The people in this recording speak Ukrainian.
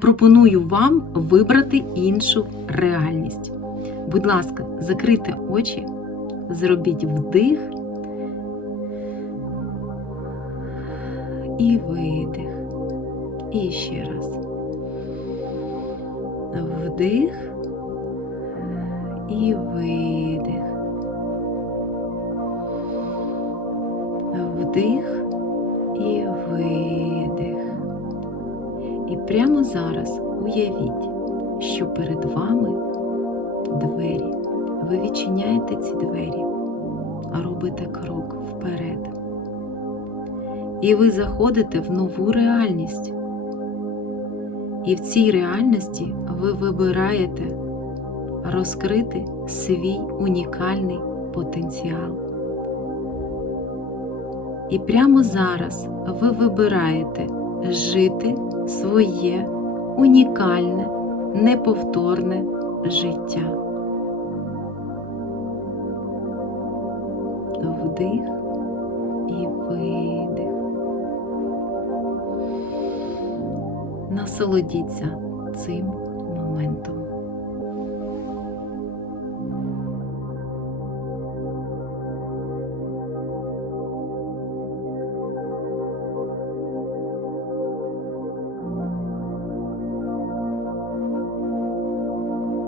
Пропоную вам вибрати іншу реальність. Будь ласка, закрийте очі, зробіть вдих і видих. І ще раз. Вдих і видих. Вдих І прямо зараз уявіть, що перед вами двері. Ви відчиняєте ці двері, робите крок вперед. І ви заходите в нову реальність. І в цій реальності ви вибираєте розкрити свій унікальний потенціал. І прямо зараз ви вибираєте жити своє унікальне, неповторне життя. Вдих і видих. Насолодіться цим моментом.